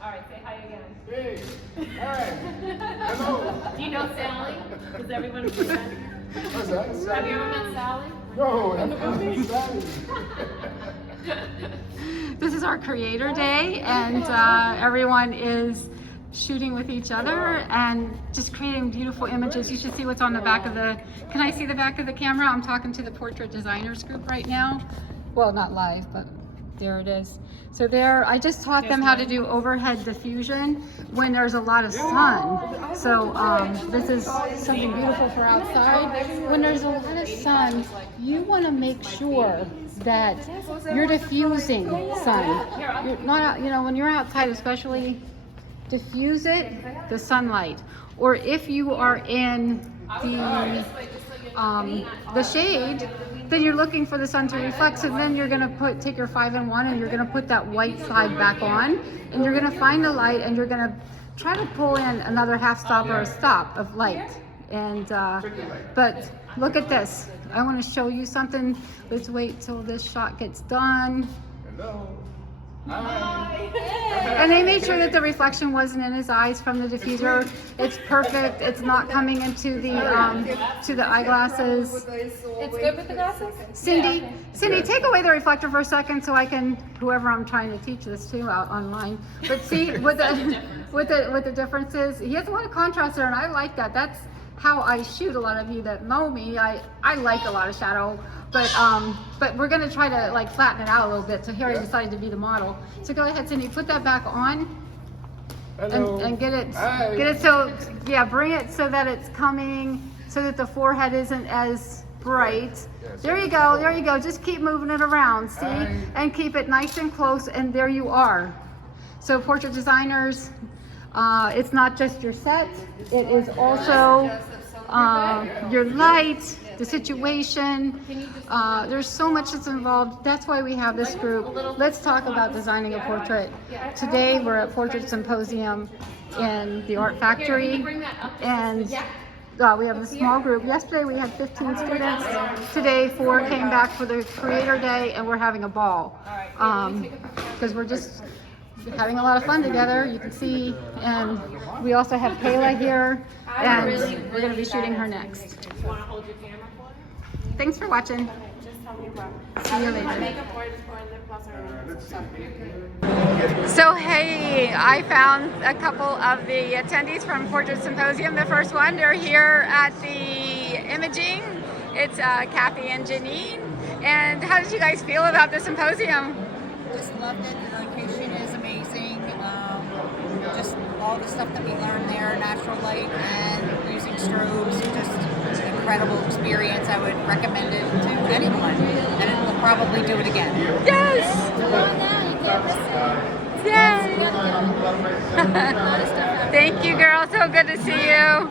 All right, say hi again. Hey, hi, hello. Do you know Sally? Does everyone know that? What's that? Sally? Have you ever met Sally? No, I've never met Sally. This is our Creator Day, and everyone is shooting with each other and just creating beautiful images. You should see what's on the back of the, can I see the back of the camera? I'm talking to the Portrait Designers group right now. Well, not live, but there it is. So there, I just taught them how to do overhead diffusion when there's a lot of sun. So this is something beautiful for outside. When there's a lot of sun, you want to make sure that you're diffusing sun. You're not, you know, when you're outside especially, diffuse it, the sunlight. Or if you are in the shade, then you're looking for the sun to reflect, so then you're gonna take your 5-in-1 and you're gonna put that white side back on, and you're gonna find the light and you're gonna try to pull in another half stop or a stop of light. And but look at this. I wanna show you something. Let's wait till this shot gets done. Hello. Hi. And they made sure that the reflection wasn't in his eyes from the diffuser. It's perfect. It's not coming into the eyeglasses. It's good with the glasses? Cindy, take away the reflector for a second so I can, whoever I'm trying to teach this to out online. But see, what the difference is, he has a lot of contrast there, and I like that. That's how I shoot. A lot of you that know me, I like a lot of shadow. But we're gonna try to like flatten it out a little bit. So here I decided to be the model. So go ahead, Cindy, put that back on. Hello. And get it, Hi. so, yeah, bring it so that it's coming, so that the forehead isn't as bright. Yes. There you go, just keep moving it around, see? Hi. And keep it nice and close, and there you are. So Portrait Designers, it's not just your set, it is also your light, the situation. There's so much that's involved. That's why we have this group. Let's talk about designing a portrait. Today we're at Portrait Symposium in the Art Factory, and we have a small group. Yesterday we had 15 students. Today 4 came back for the Creator Day, and we're having a ball because we're just having a lot of fun together. You can see, and we also have Kayla here, and we're going to be shooting her next. You want to hold your camera for her? Thanks for watching. Just tell me about it. See you later. Makeup or lip gloss or So hey, I found a couple of the attendees from Portrait Symposium. The first one, they're here at the imaging. It's Kathy and Janine. And how did you guys feel about the symposium? Just loved it. The location is amazing. Just all the stuff that we learned there, natural light and using strobes, just an incredible experience. I would recommend it to anyone, and it will probably do it again. Yes! Yay! Thank you, girl. So good to see you.